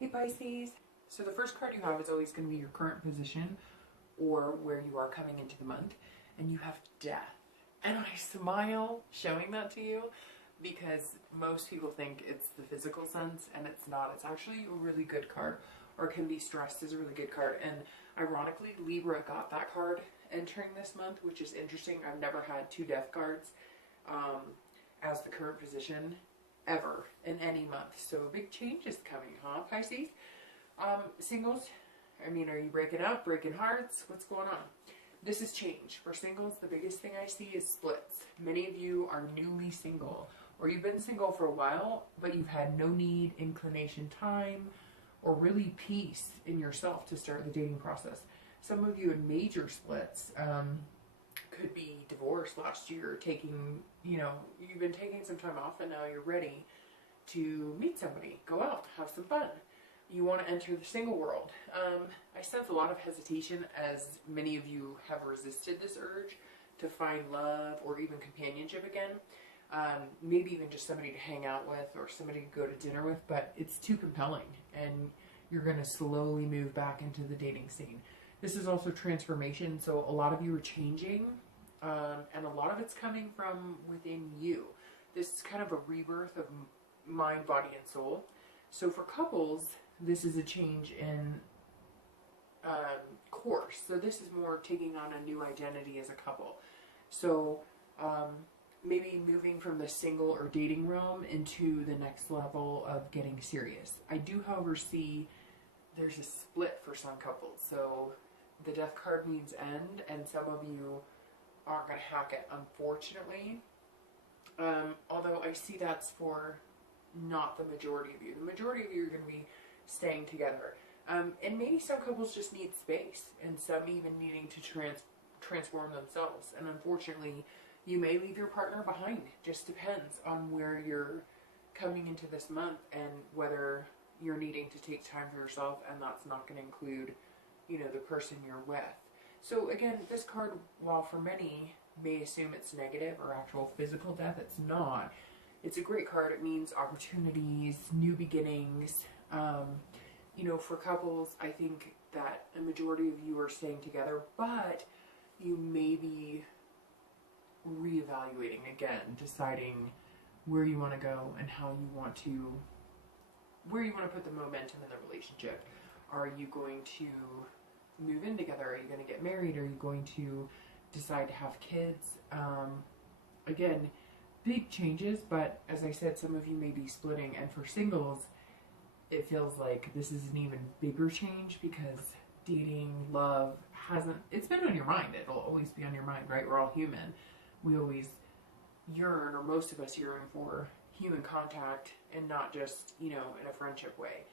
Hey Pisces. So the first card you have is always going to be your current position or where you are coming into the month. And you have Death. And I smile showing that to you because most people think it's the physical sense and it's not. It's actually a really good card, or can be stressed as a really good card. And ironically, Libra got that card entering this month, which is interesting. I've never had two Death cards as the current position ever in any month. So a big change is coming, huh, Pisces? Singles, I mean, are you breaking up, breaking hearts? What's going on? This is change. For singles, the biggest thing I see is splits. Many of you are newly single, or you've been single for a while, but you've had no need, inclination, time, or really peace in yourself to start the dating process. Some of you in major splits could be divorced last year, taking, you've been taking some time off and now you're ready to meet somebody, go out, have some fun. You want to enter the single world. I sense a lot of hesitation as many of you have resisted this urge to find love or even companionship again. Maybe even just somebody to hang out with or somebody to go to dinner with, but it's too compelling and you're going to slowly move back into the dating scene. This is also transformation, so a lot of you are changing, and a lot of it's coming from within you. This is kind of a rebirth of mind, body, and soul. So for couples, this is a change in course. So this is more taking on a new identity as a couple. So maybe moving from the single or dating realm into the next level of getting serious. I do, however, see there's a split for some couples. So the Death card means end, and some of you aren't going to hack it, unfortunately. Although I see that's for not the majority of you. The majority of you are going to be staying together. And maybe some couples just need space, and some even needing to transform themselves. And unfortunately, you may leave your partner behind. It just depends on where you're coming into this month and whether you're needing to take time for yourself, and that's not going to include, the person you're with. So again, this card, while for many may assume it's negative or actual physical death, it's not. It's a great card. It means opportunities, new beginnings. For couples, I think that a majority of you are staying together, but you may be reevaluating again, deciding where you want to go and where you want to put the momentum in the relationship. Are you going to move in together? Are you going to get married? Are you going to decide to have kids? Again, big changes, but as I said, some of you may be splitting, and for singles, it feels like this is an even bigger change because dating, love, it's been on your mind. It'll always be on your mind, right? We're all human. We always yearn, or most of us yearn, for human contact and not just, in a friendship way.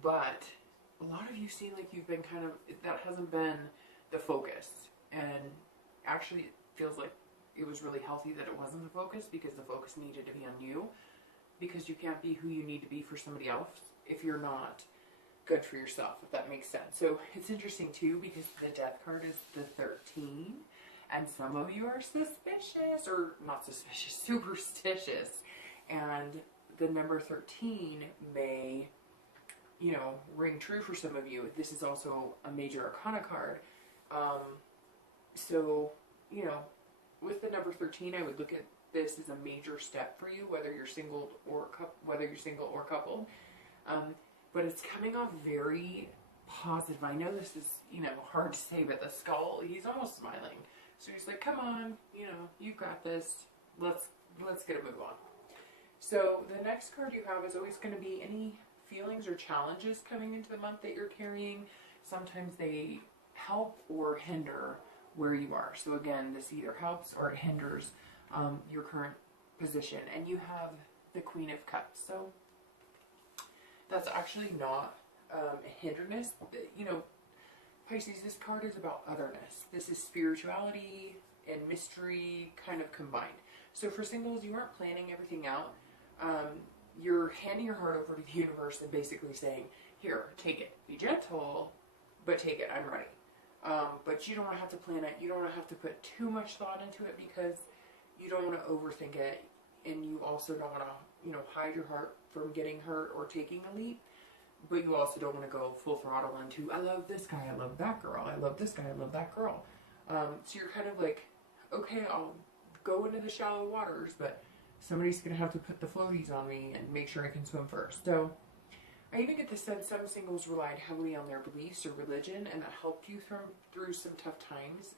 But a lot of you seem like you've been that hasn't been the focus. And actually it feels like it was really healthy that it wasn't the focus, because the focus needed to be on you, because you can't be who you need to be for somebody else if you're not good for yourself, if that makes sense. So it's interesting too, because the Death card is the 13, and some of you are suspicious, or not suspicious, superstitious, and the number 13 may, ring true for some of you. This is also a major arcana card. So, with the number 13, I would look at this as a major step for you, whether you're single or coupled. But it's coming off very positive. I know this is, hard to say, but the skull, he's almost smiling. So he's like, come on, you've got this. Let's get a move on. So the next card you have is always going to be any feelings or challenges coming into the month that you're carrying. Sometimes they help or hinder where you are. So again, this either helps or it hinders your current position. And you have the Queen of Cups. So that's actually not a hindrance. Pisces, this card is about otherness. This is spirituality and mystery kind of combined. So for singles, you aren't planning everything out. You're handing your heart over to the universe and basically saying, here, take it. Be gentle, but take it. I'm ready. But you don't want to have to plan it. You don't want to have to put too much thought into it, because you don't want to overthink it, and you also don't want to you know, hide your heart from getting hurt or taking a leap, but you also don't want to go full throttle into, I love this guy, I love that girl, I love this guy, I love that girl. So you're kind of like, okay, I'll go into the shallow waters, but somebody's going to have to put the floaties on me and make sure I can swim first. So I even get the sense some singles relied heavily on their beliefs or religion, and that helped you through some tough times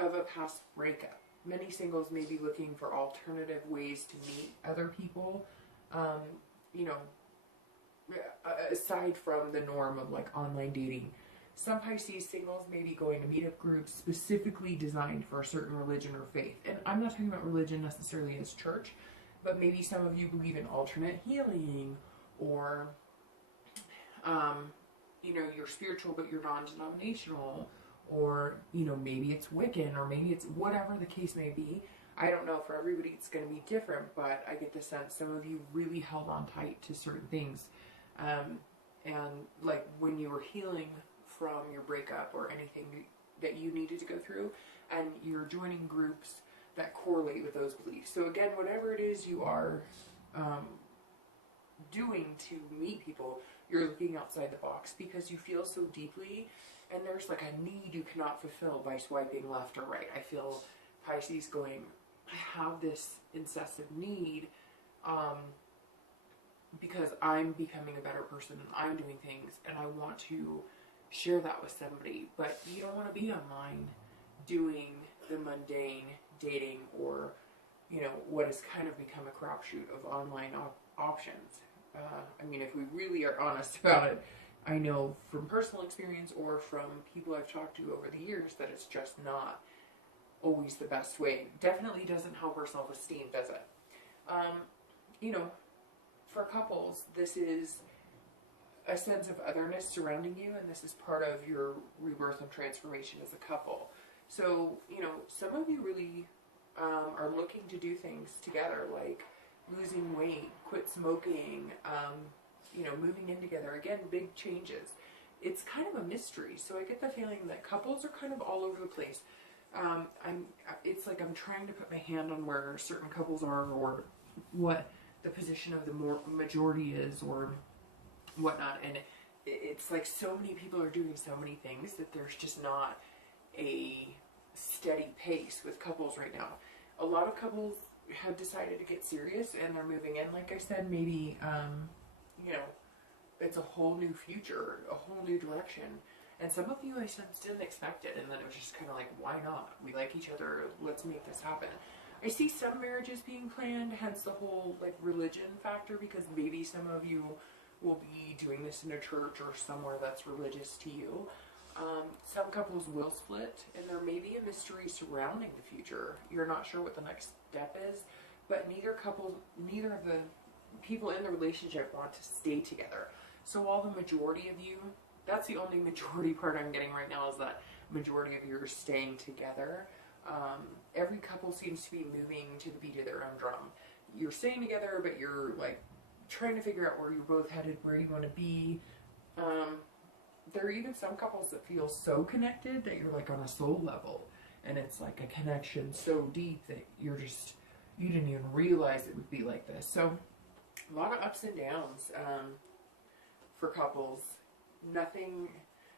of a past breakup. Many singles may be looking for alternative ways to meet other people, you know, aside from the norm of like online dating. Some Pisces singles may be going to meetup groups specifically designed for a certain religion or faith. And I'm not talking about religion necessarily as church, but maybe some of you believe in alternate healing, or, you know, you're spiritual but you're non-denominational, or, you know, maybe it's Wiccan, or maybe it's whatever the case may be. I don't know, for everybody it's going to be different, but I get the sense some of you really held on tight to certain things. And like when you were healing from your breakup or anything that you needed to go through, and you're joining groups that correlate with those beliefs. So again, whatever it is you are doing to meet people, you're looking outside the box because you feel so deeply, and there's like a need you cannot fulfill by swiping left or right. I feel Pisces going, I have this incessant need because I'm becoming a better person and I'm doing things and I want to share that with somebody, but you don't want to be online doing the mundane dating, or, you know, what has kind of become a crapshoot of online options. I mean, if we really are honest about it, I know from personal experience or from people I've talked to over the years that it's just not always the best way. Definitely doesn't help our self-esteem, does it? You know, for couples, this is a sense of otherness surrounding you, and this is part of your rebirth and transformation as a couple. So, you know, some of you really are looking to do things together, like losing weight, quit smoking, you know, moving in together. Again, big changes. It's kind of a mystery. So I get the feeling that couples are kind of all over the place. It's like I'm trying to put my hand on where certain couples are, or what the position of the majority is, or whatnot. And it's like so many people are doing so many things that there's just not a steady pace with couples right now. A lot of couples have decided to get serious and they're moving in. Like I said, maybe, you know, it's a whole new future, a whole new direction. And some of you, I sense, didn't expect it. And then it was just kind of like, why not? We like each other. Let's make this happen. I see some marriages being planned, hence the whole like religion factor, because maybe some of you will be doing this in a church or somewhere that's religious to you. Some couples will split, and there may be a mystery surrounding the future. You're not sure what the next step is, but neither of the people in the relationship want to stay together. So while the majority of you, that's the only majority part I'm getting right now, is that majority of you are staying together. Every couple seems to be moving to the beat of their own drum. You're staying together, but you're like trying to figure out where you're both headed, where you want to be. There are even some couples that feel so connected that you're like on a soul level, and it's like a connection so deep that you didn't even realize it would be like this. So a lot of ups and downs for couples. Nothing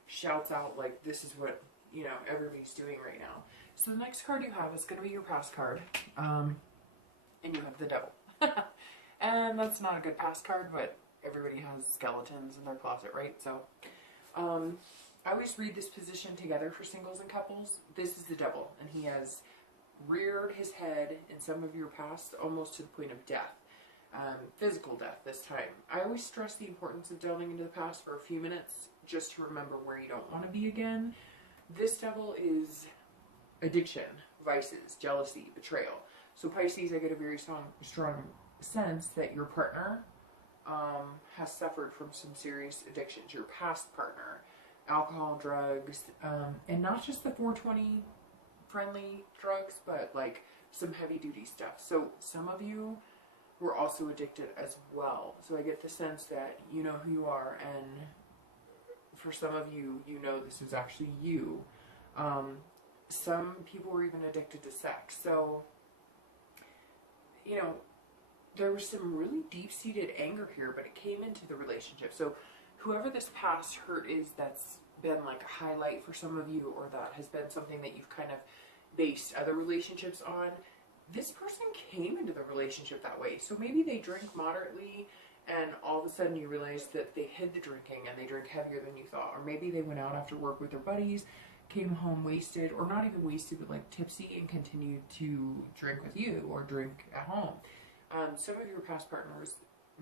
shouts out like this is what, you know, everybody's doing right now. So the next card you have is going to be your past card, and you have the Devil. And that's not a good past card, but everybody has skeletons in their closet, right? So I always read this position together for singles and couples. This is the Devil, and he has reared his head in some of your past almost to the point of death. Physical death this time. I always stress the importance of delving into the past for a few minutes just to remember where you don't want to be again. This Devil is addiction, vices, jealousy, betrayal. So Pisces, I get a very strong sense that your partner has suffered from some serious addictions. Your past partner, alcohol, drugs, and not just the 420 friendly drugs, but like some heavy duty stuff. So some of you were also addicted as well. So I get the sense that you know who you are, and for some of you, you know this is actually you. Some people were even addicted to sex. So, you know, there was some really deep-seated anger here, but it came into the relationship. So whoever this past hurt is, that's been like a highlight for some of you, or that has been something that you've kind of based other relationships on, this person came into the relationship that way. So maybe they drink moderately, and all of a sudden you realize that they hid the drinking and they drink heavier than you thought. Or maybe they went out after work with their buddies, came home wasted, or not even wasted, but like tipsy, and continued to drink with you or drink at home. Some of your past partners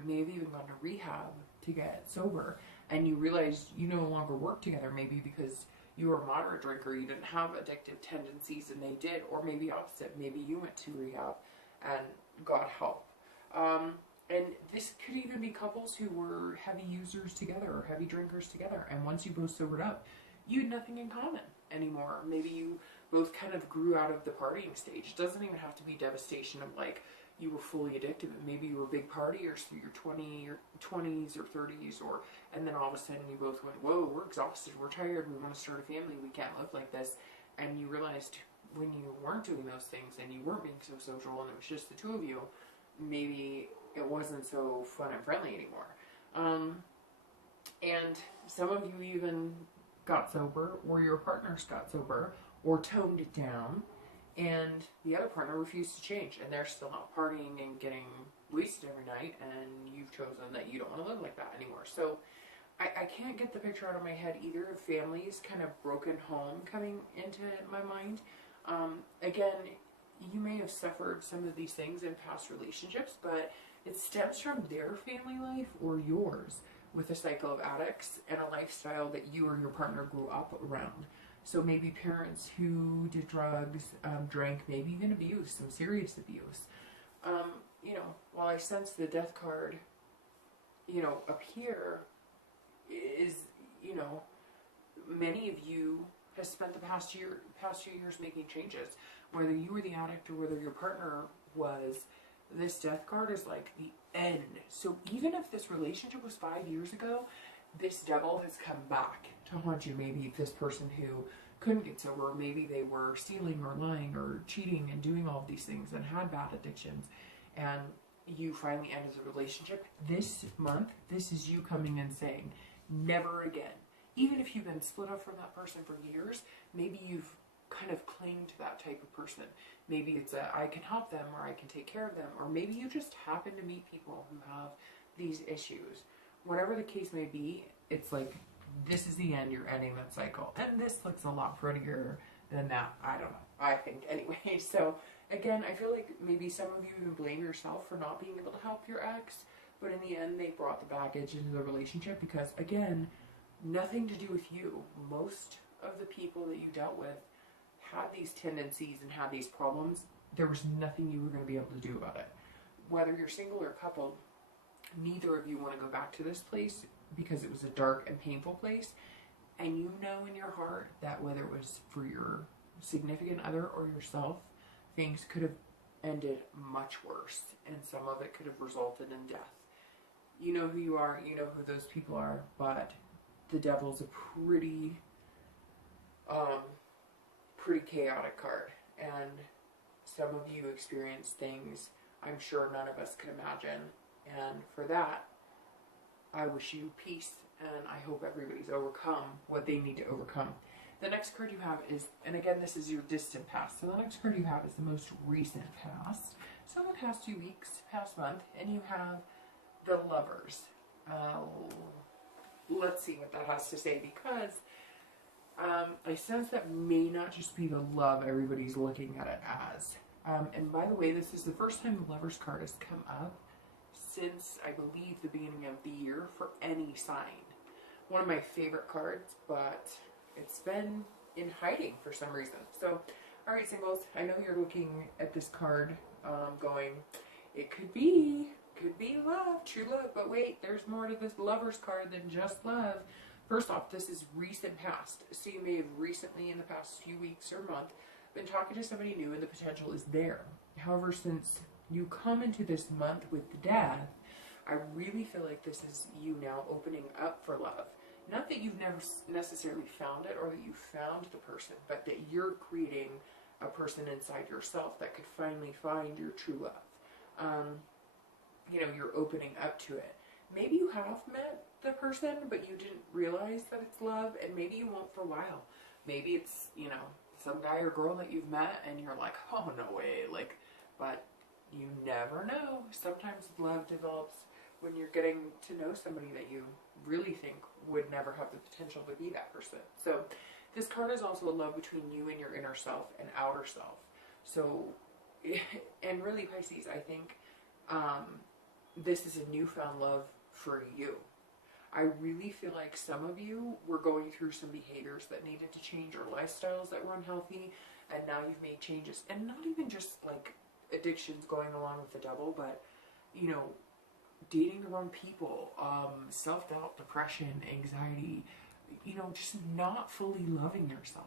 may have even gone to rehab to get sober, and you realize you no longer work together, maybe because you were a moderate drinker, you didn't have addictive tendencies and they did, or maybe opposite, maybe you went to rehab and got help. And this could even be couples who were heavy users together or heavy drinkers together, and once you both sobered up, you had nothing in common anymore. Maybe you both kind of grew out of the partying stage. It doesn't even have to be devastation of like you were fully addicted, but maybe you were big partiers through your 20s or 30s, and then all of a sudden you both went, whoa, we're exhausted, we're tired, we want to start a family, we can't live like this. And you realized when you weren't doing those things and you weren't being so social and it was just the two of you, maybe it wasn't so fun and friendly anymore. And some of you even got sober, or your partners got sober, or toned it down, and the other partner refused to change, and they're still not partying and getting wasted every night, and you've chosen that you don't want to live like that anymore. So I can't get the picture out of my head either of families, kind of broken home coming into my mind. Again, you may have suffered some of these things in past relationships, but it stems from their family life or yours, with a cycle of addicts and a lifestyle that you or your partner grew up around. So maybe parents who did drugs, drank, maybe even abuse, some serious abuse. You know, while I sense the death card, you know, up here is, you know, many of you have spent the past few years making changes. Whether you were the addict or whether your partner was, this death card is like the end. So even if this relationship was 5 years ago, this devil has come back to haunt you. Maybe this person who couldn't get sober, maybe they were stealing or lying or cheating and doing all of these things and had bad addictions, and you finally ended the relationship. This month, this is you coming and saying, never again. Even if you've been split up from that person for years, maybe you've kind of clinged to that type of person. Maybe it's I can help them, or I can take care of them, or maybe you just happen to meet people who have these issues. Whatever the case may be, it's like, this is the end, you're ending that cycle. And this looks a lot prettier than that. I don't know, I think anyway. So again, I feel like maybe some of you even blame yourself for not being able to help your ex, but in the end they brought the baggage into the relationship, because again, nothing to do with you. Most of the people that you dealt with had these tendencies and had these problems. There was nothing you were going to be able to do about it. Whether you're single or coupled, neither of you want to go back to this place because it was a dark and painful place. And you know in your heart that whether it was for your significant other or yourself, things could have ended much worse, and some of it could have resulted in death. You know who you are, you know who those people are, but the devil's a pretty chaotic card, and some of you experience things I'm sure none of us could imagine, and for that I wish you peace, and I hope everybody's overcome what they need to overcome. The next card you have is, and again this is your distant past, so the next card you have is the most recent past, so the past 2 weeks, past month, and you have the Lovers. Let's see what that has to say, because I sense that may not just be the love everybody's looking at it as. And by the way, this is the first time the Lovers card has come up since, I believe, the beginning of the year for any sign. One of my favorite cards, but it's been in hiding for some reason. So, alright singles, I know you're looking at this card going, it could be love, true love, but wait, there's more to this Lovers card than just love. First off, this is recent past, so you may have recently, in the past few weeks or month, been talking to somebody new and the potential is there. However, since you come into this month with the Death, I really feel like this is you now opening up for love. Not that you've never necessarily found it or that you found the person, but that you're creating a person inside yourself that could finally find your true love. you know, you're opening up to it. Maybe you have met the person, but you didn't realize that it's love, and maybe you won't for a while. Maybe it's, you know, some guy or girl that you've met and you're like, oh, no way, like, but you never know. Sometimes love develops when you're getting to know somebody that you really think would never have the potential to be that person. So this card is also a love between you and your inner self and outer self. So, and really, Pisces, I think this is a newfound love for you. I really feel like some of you were going through some behaviors that needed to change, or lifestyles that were unhealthy, and now you've made changes. And not even just like addictions going along with the devil, but, you know, dating the wrong people, self-doubt, depression, anxiety, you know, just not fully loving yourself.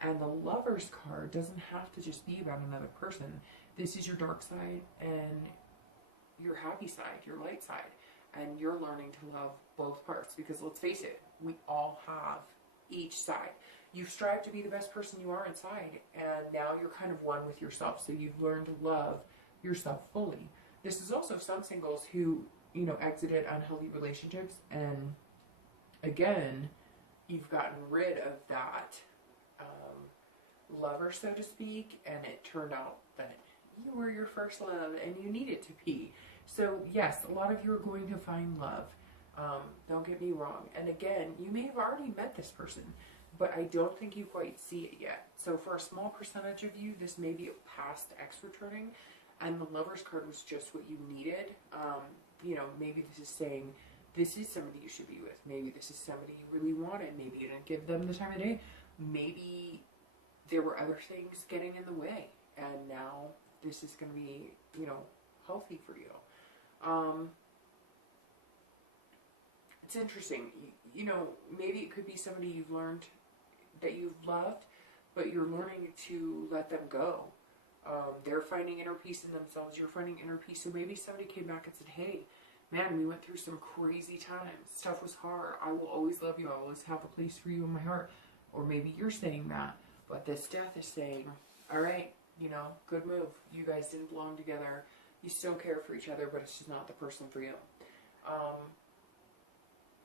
And the Lover's card doesn't have to just be about another person. This is your dark side and your happy side, your light side. And you're learning to love both parts, because let's face it, we all have each side. You've strived to be the best person you are inside, and now you're kind of one with yourself. So you've learned to love yourself fully. This is also some singles who, you know, exited unhealthy relationships, and again, you've gotten rid of that lover, so to speak, and it turned out that you were your first love and you needed to be. So yes, a lot of you are going to find love. Don't get me wrong. And again, you may have already met this person, but I don't think you quite see it yet. So for a small percentage of you, this may be a past ex returning, and the Lover's card was just what you needed. You know, maybe this is saying, this is somebody you should be with. Maybe this is somebody you really wanted. Maybe you didn't give them the time of day. Maybe there were other things getting in the way, and now this is going to be, you know, healthy for you. It's interesting. You know, maybe it could be somebody you've learned that you've loved, but you're learning to let them go. They're finding inner peace in themselves. You're finding inner peace. So maybe somebody came back and said, hey, man, we went through some crazy times. Stuff was hard. I will always love you. I will always have a place for you in my heart. Or maybe you're saying that, but this death is saying, all right, you know, good move. You guys didn't belong together. You still care for each other, but it's just not the person for you.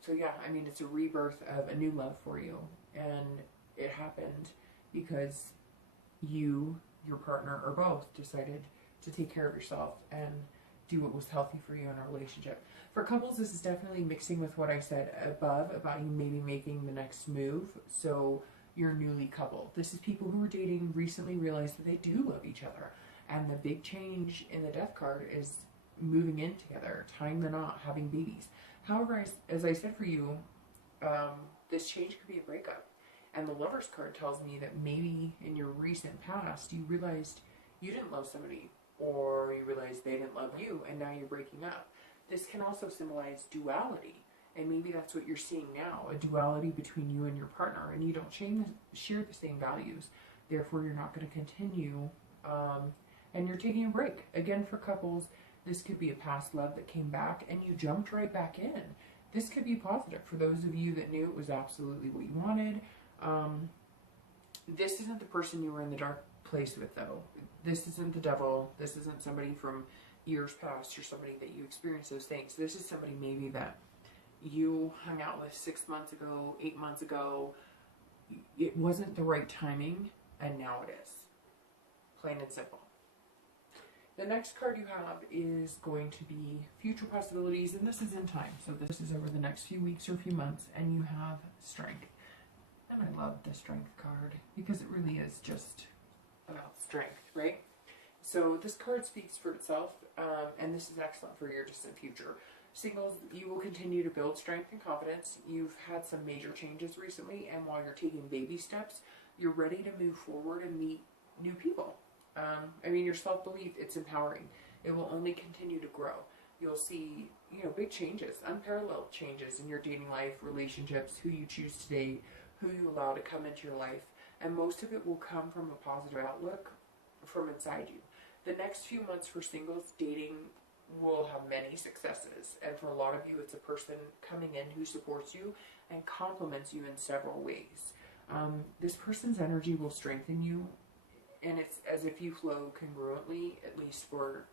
So yeah, I mean, it's a rebirth of a new love for you. And it happened because you, your partner, or both decided to take care of yourself and do what was healthy for you in a relationship. For couples, this is definitely mixing with what I said above about you maybe making the next move. So you're newly coupled. This is people who were dating, recently realized that they do love each other. And the big change in the Death card is moving in together, tying the knot, having babies. However, as I said for you, this change could be a breakup. And the Lover's card tells me that maybe in your recent past, you realized you didn't love somebody, or you realized they didn't love you, and now you're breaking up. This can also symbolize duality. And maybe that's what you're seeing now, a duality between you and your partner, and you don't share the same values. Therefore, you're not going to continue, and you're taking a break. Again, for couples, this could be a past love that came back, and you jumped right back in. This could be positive for those of you that knew it was absolutely what you wanted. This isn't the person you were in the dark place with, though. This isn't the devil. This isn't somebody from years past, or somebody that you experienced those things. This is somebody maybe that you hung out with 6 months ago, 8 months ago. It wasn't the right timing, and now it is. Plain and simple. The next card you have is going to be future possibilities, and this is in time. So this is over the next few weeks or few months, and you have strength. And I love the strength card because it really is just about strength, right? So this card speaks for itself, and this is excellent for your distant future. Singles, you will continue to build strength and confidence. You've had some major changes recently, and while you're taking baby steps, you're ready to move forward and meet new people. I mean, your self-belief, it's empowering. It will only continue to grow. You'll see, you know, big changes, unparalleled changes in your dating life, relationships, who you choose to date, who you allow to come into your life. And most of it will come from a positive outlook from inside you. The next few months for singles, dating will have many successes. And for a lot of you, it's a person coming in who supports you and compliments you in several ways. This person's energy will strengthen you. And it's as if you flow congruently, at least for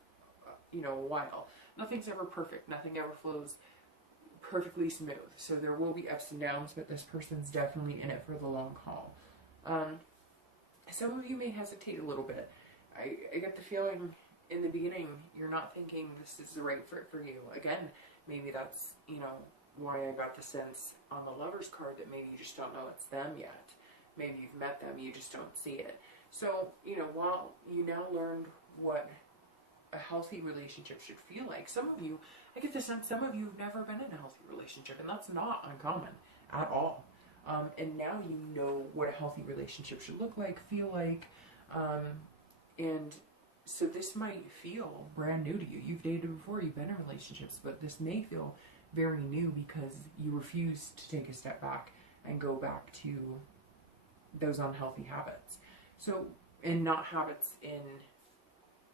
you know, a while. Nothing's ever perfect. Nothing ever flows perfectly smooth. So there will be ups and downs, but this person's definitely in it for the long haul. Some of you may hesitate a little bit. I get the feeling in the beginning you're not thinking this is the right fit for you. Again, maybe that's, you know, why I got the sense on the Lover's card that maybe you just don't know it's them yet. Maybe you've met them, you just don't see it. So, you know, while you now learned what a healthy relationship should feel like, some of you, I get the sense some of you have never been in a healthy relationship, and that's not uncommon at all. And now you know what a healthy relationship should look like, feel like, and so this might feel brand new to you. You've dated before, you've been in relationships, but this may feel very new because you refuse to take a step back and go back to those unhealthy habits. So, and not habits in,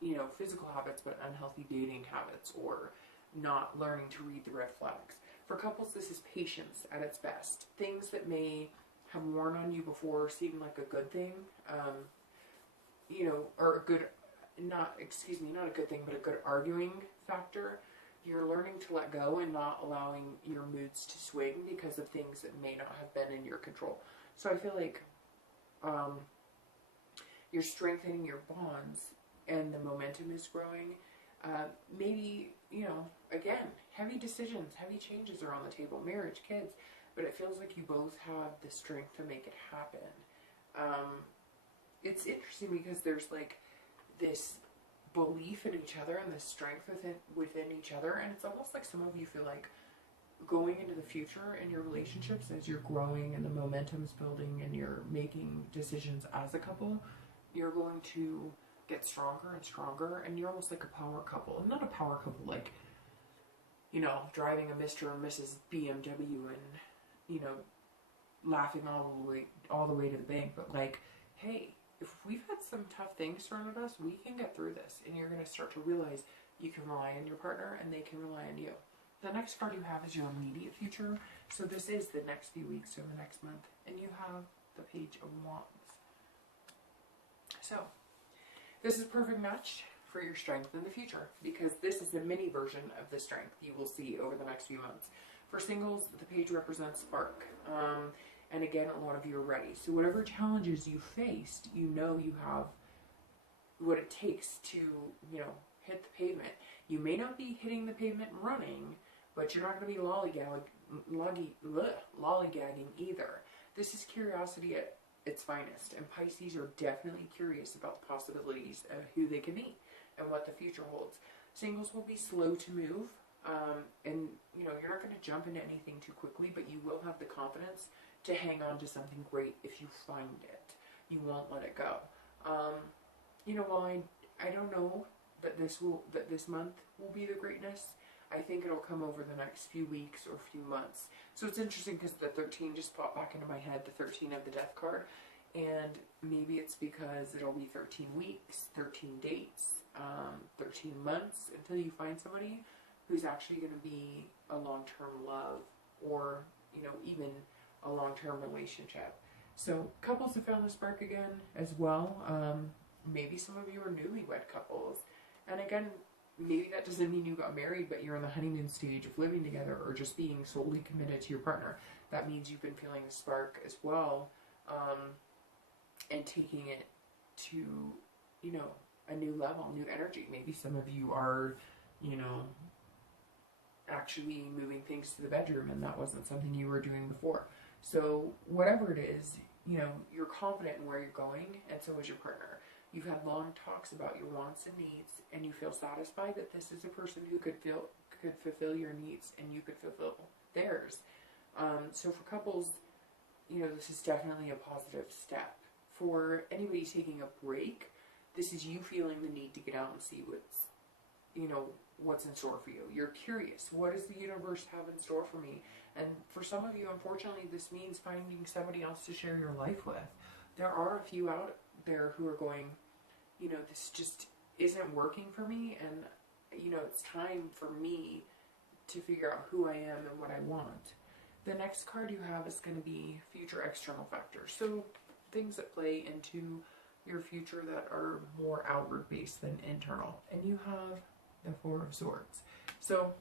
you know, physical habits, but unhealthy dating habits, or not learning to read the red flags. For couples, this is patience at its best. Things that may have worn on you before seem like a good thing, you know, or a good, not a good thing, but a good arguing factor. You're learning to let go and not allowing your moods to swing because of things that may not have been in your control. So I feel like you're strengthening your bonds and the momentum is growing. Maybe, you know, again, heavy decisions, heavy changes are on the table, marriage, kids, but it feels like you both have the strength to make it happen. It's interesting because there's like this belief in each other and this strength within each other, and it's almost like some of you feel like going into the future in your relationships, as you're growing and the momentum's building and you're making decisions as a couple, you're going to get stronger and stronger, and you're almost like a power couple. And not a power couple like, you know, driving a Mr. and Mrs. BMW and, you know, laughing all the way to the bank, but like, hey, if we've had some tough things thrown at us, we can get through this. And you're going to start to realize you can rely on your partner and they can rely on you. The next card you have is your immediate future. So this is the next few weeks or the next month. And you have the Page of Wands. So this is a perfect match for your strength in the future, because this is the mini version of the strength you will see over the next few months. For singles, the page represents spark. And again, a lot of you are ready. So whatever challenges you faced, you know you have what it takes to, you know, hit the pavement. You may not be hitting the pavement and running, but you're not going to be lollygagging either. This is curiosity at its finest, and Pisces are definitely curious about the possibilities of who they can meet and what the future holds. Singles will be slow to move, and you know, you're not going to jump into anything too quickly, but you will have the confidence to hang on to something great if you find it. You won't let it go. You know, while I don't know that this month will be the greatness, I think it'll come over the next few weeks or few months. So it's interesting because the 13 just popped back into my head, the 13 of the Death card, and maybe it's because it'll be 13 weeks, 13 dates, 13 months until you find somebody who's actually going to be a long-term love, or, you know, even a long-term relationship. So couples have found the spark again as well. Maybe some of you are newlywed couples, and again, maybe that doesn't mean you got married, but you're in the honeymoon stage of living together or just being solely committed to your partner. That means you've been feeling the spark as well, and taking it to, you know, a new level, new energy. Maybe some of you are, you know, actually moving things to the bedroom, and that wasn't something you were doing before. So whatever it is, you know, you're confident in where you're going, and so is your partner. You've had long talks about your wants and needs, and you feel satisfied that this is a person who could fulfill your needs, and you could fulfill theirs. So for couples, you know, this is definitely a positive step. For anybody taking a break, this is you feeling the need to get out and see what's in store for you. You're curious. What does the universe have in store for me? And for some of you, unfortunately, this means finding somebody else to share your life with. There are a few out there who are going, you know, this just isn't working for me, and, you know, it's time for me to figure out who I am and what I want. The next card you have is going to be future external factors. So things that play into your future that are more outward based than internal. And you have the Four of Swords. So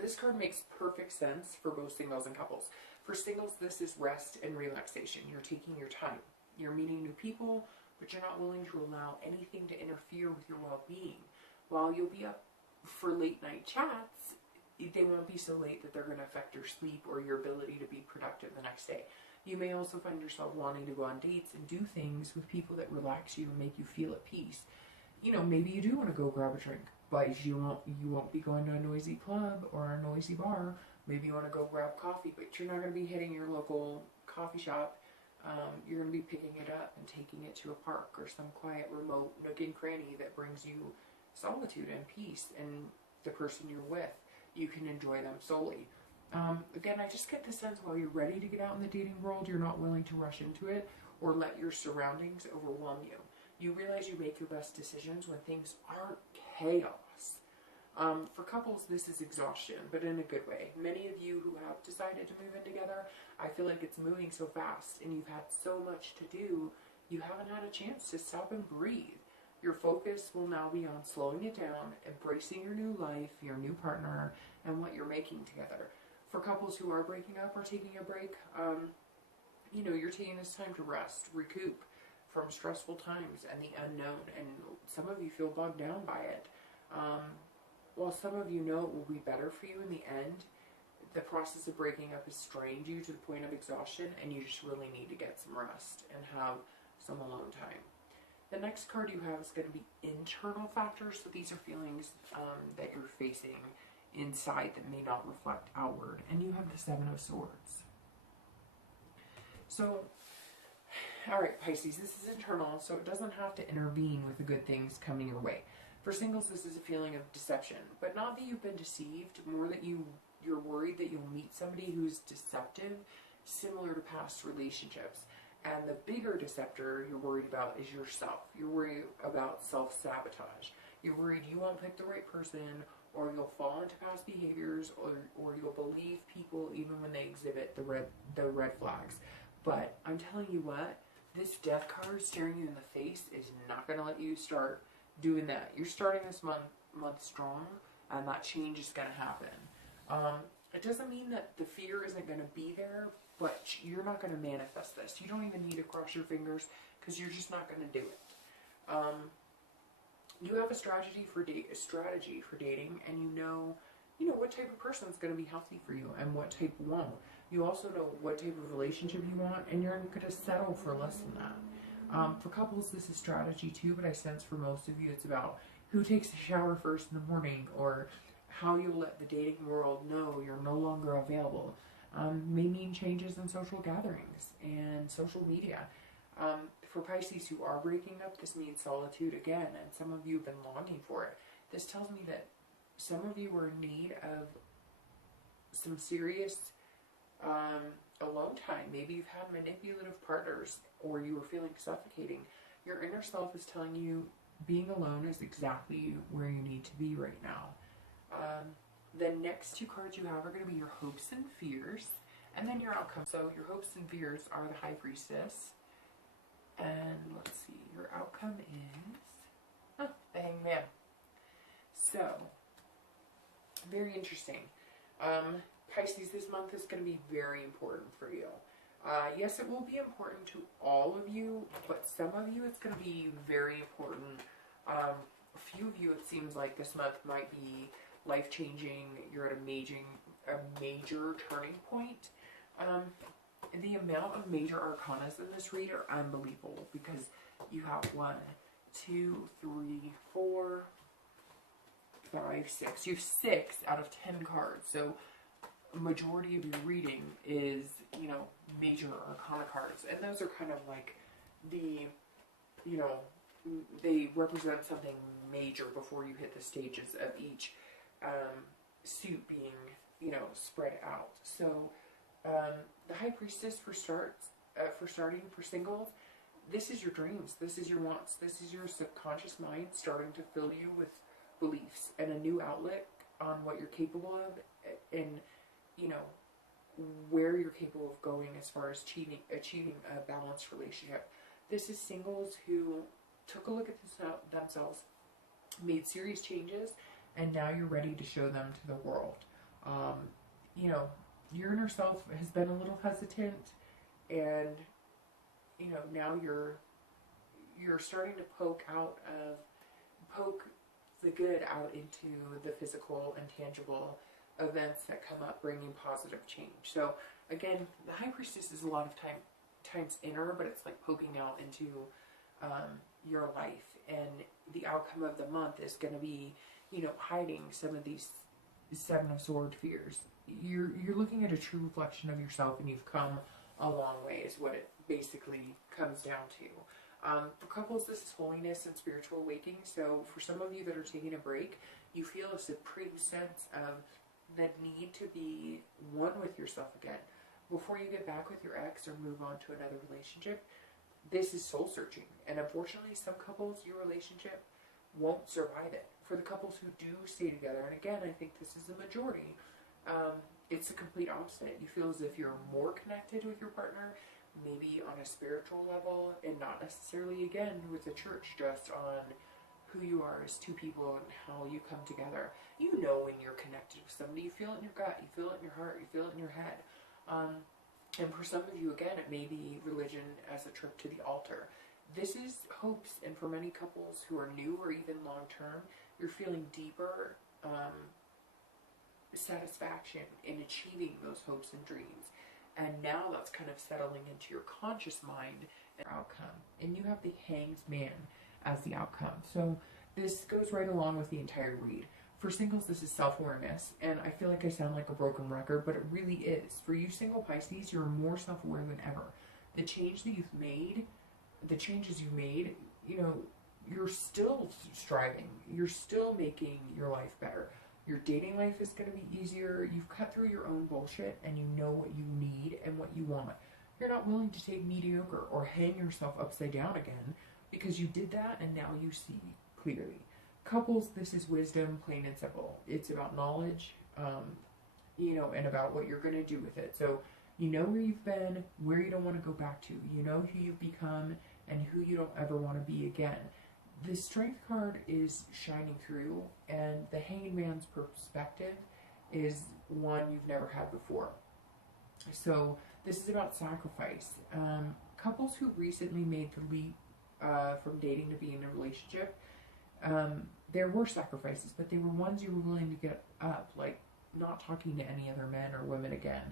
this card makes perfect sense for both singles and couples. For singles, this is rest and relaxation. You're taking your time. You're meeting new people, but you're not willing to allow anything to interfere with your well-being. While you'll be up for late night chats, they won't be so late that they're going to affect your sleep or your ability to be productive the next day. You may also find yourself wanting to go on dates and do things with people that relax you and make you feel at peace. You know, maybe you do want to go grab a drink, but you won't be going to a noisy club or a noisy bar. Maybe you want to go grab coffee, but you're not going to be hitting your local coffee shop. You're going to be picking it up and taking it to a park or some quiet, remote nook and cranny that brings you solitude and peace, and the person you're with, you can enjoy them solely. Again, I just get the sense while you're ready to get out in the dating world, you're not willing to rush into it or let your surroundings overwhelm you. You realize you make your best decisions when things aren't chaos. For couples, this is exhaustion, but in a good way. Many of you who have decided to move in together, I feel like it's moving so fast and you've had so much to do, you haven't had a chance to stop and breathe. Your focus will now be on slowing it down, embracing your new life, your new partner, and what you're making together. For couples who are breaking up or taking a break, you know, you're taking this time to rest, recoup from stressful times and the unknown, and some of you feel bogged down by it. While some of you know it will be better for you in the end, the process of breaking up has strained you to the point of exhaustion, and you just really need to get some rest and have some alone time. The next card you have is going to be internal factors. So these are feelings that you're facing inside that may not reflect outward. And you have the Seven of Swords. So, all right, Pisces, this is internal, so it doesn't have to intervene with the good things coming your way. For singles, this is a feeling of deception, but not that you've been deceived, more that you're worried that you'll meet somebody who's deceptive, similar to past relationships. And the bigger deceptor you're worried about is yourself. You're worried about self-sabotage. You're worried you won't pick the right person, or you'll fall into past behaviors, or you'll believe people even when they exhibit the red flags. But I'm telling you what, this death card staring you in the face is not going to let you start doing that. You're starting this month strong, and that change is going to happen. It doesn't mean that the fear isn't going to be there, but you're not going to manifest this. You don't even need to cross your fingers, because you're just not going to do it. You have a strategy for dating, and you know what type of person is going to be healthy for you and what type won't. You also know what type of relationship you want, and you're going to settle for less than that. For couples, this is strategy too, but I sense for most of you it's about who takes the shower first in the morning, or how you'll let the dating world know you're no longer available. May mean changes in social gatherings and social media. For Pisces who are breaking up, this means solitude again, and some of you have been longing for it. This tells me that some of you are in need of some serious alone time. Maybe you've had manipulative partners, or you were feeling suffocating. Your inner self is telling you being alone is exactly where you need to be right now. The next two cards you have are going to be your hopes and fears, and then your outcome. So your hopes and fears are the High Priestess, and let's see, your outcome is the Hangman. So, very interesting. Pisces, this month is going to be very important for you. Yes, it will be important to all of you, but some of you it's going to be very important. A few of you, it seems like this month might be life-changing. You're at a major turning point. The amount of major arcanas in this read are unbelievable, because you have 1, 2, 3, 4, 5, 6. You have 6 out of 10 cards. So a majority of your reading is, major arcana cards. And those are kind of like the, they represent something major before you hit the stages of each suit being, spread out. So the High Priestess for starting for singles, this is your dreams, this is your wants, this is your subconscious mind starting to fill you with beliefs and a new outlet on what you're capable of, and where you're capable of going as far as achieving a balanced relationship. This is singles who took a look at themselves made serious changes, and now you're ready to show them to the world. You know, your inner self has been a little hesitant, and you know, now you're starting to poke the good out into the physical and tangible events that come up, bringing positive change. So again, the High Priestess is a lot of times inner, but it's like poking out into your life, and the outcome of the month is going to be, you know, hiding some of these Seven of Swords fears. You're looking at a true reflection of yourself, and you've come a long way, is what it basically comes down to. For couples, this is holiness and spiritual awakening. So for some of you that are taking a break, you feel a supreme sense of the need to be one with yourself again. Before you get back with your ex or move on to another relationship, this is soul searching. And unfortunately, some couples, your relationship won't survive it. For the couples who do stay together, and again, I think this is the majority, it's the complete opposite. You feel as if you're more connected with your partner, maybe on a spiritual level, and not necessarily, again, with the church, just on who you are as two people and how you come together. You know when you're connected with somebody. You feel it in your gut, you feel it in your heart, you feel it in your head. And for some of you, again, it may be religion as a trip to the altar. This is hopes, and for many couples who are new or even long-term, you're feeling deeper satisfaction in achieving those hopes and dreams. And now that's kind of settling into your conscious mind and outcome. And you have the Hanged Man as the outcome. So this goes right along with the entire read. For singles, this is self-awareness. And I feel like I sound like a broken record, but it really is. For you single Pisces, you're more self-aware than ever. The change that you've made, the changes you've made, you know, you're still striving. You're still making your life better. Your dating life is going to be easier. You've cut through your own bullshit, and you know what you need and what you want. You're not willing to take mediocre or hang yourself upside down again, because you did that and now you see clearly. Couples, this is wisdom, plain and simple. It's about knowledge, you know, and about what you're going to do with it. So you know where you've been, where you don't want to go back to. You know who you've become and who you don't ever want to be again. The Strength card is shining through, and the Hanged Man's perspective is one you've never had before. So this is about sacrifice. Couples who recently made the leap from dating to being in a relationship, there were sacrifices, but they were ones you were willing to get up, like not talking to any other men or women again,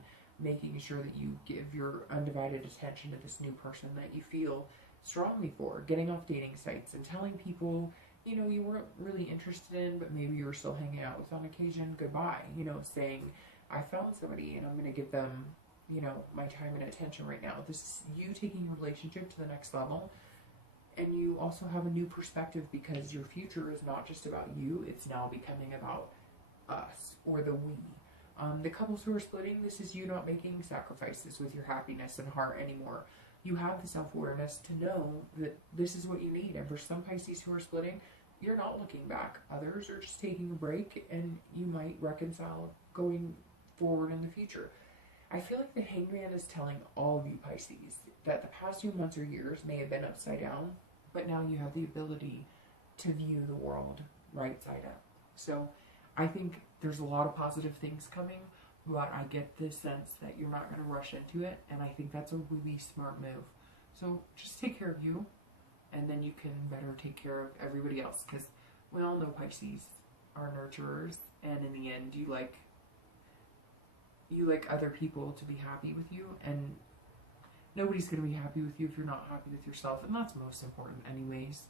making sure that you give your undivided attention to this new person that you feel strongly for, getting off dating sites and telling people, you know, you weren't really interested in, but maybe you were still hanging out with on occasion, goodbye, you know, saying, I found somebody and I'm going to give them, you know, my time and attention right now. This is you taking your relationship to the next level. And you also have a new perspective, because your future is not just about you, it's now becoming about us, or the we. The couples who are splitting, this is you not making sacrifices with your happiness and heart anymore. You have the self-awareness to know that this is what you need. And for some Pisces who are splitting, you're not looking back. Others are just taking a break, and you might reconcile going forward in the future. I feel like the Hanged Man is telling all of you Pisces that the past few months or years may have been upside down, but now you have the ability to view the world right side up. So I think there's a lot of positive things coming, but I get this sense that you're not going to rush into it, and I think that's a really smart move. So just take care of you, and then you can better take care of everybody else, because we all know Pisces are nurturers, and in the end, you like other people to be happy with you, and nobody's going to be happy with you if you're not happy with yourself, and that's most important anyways.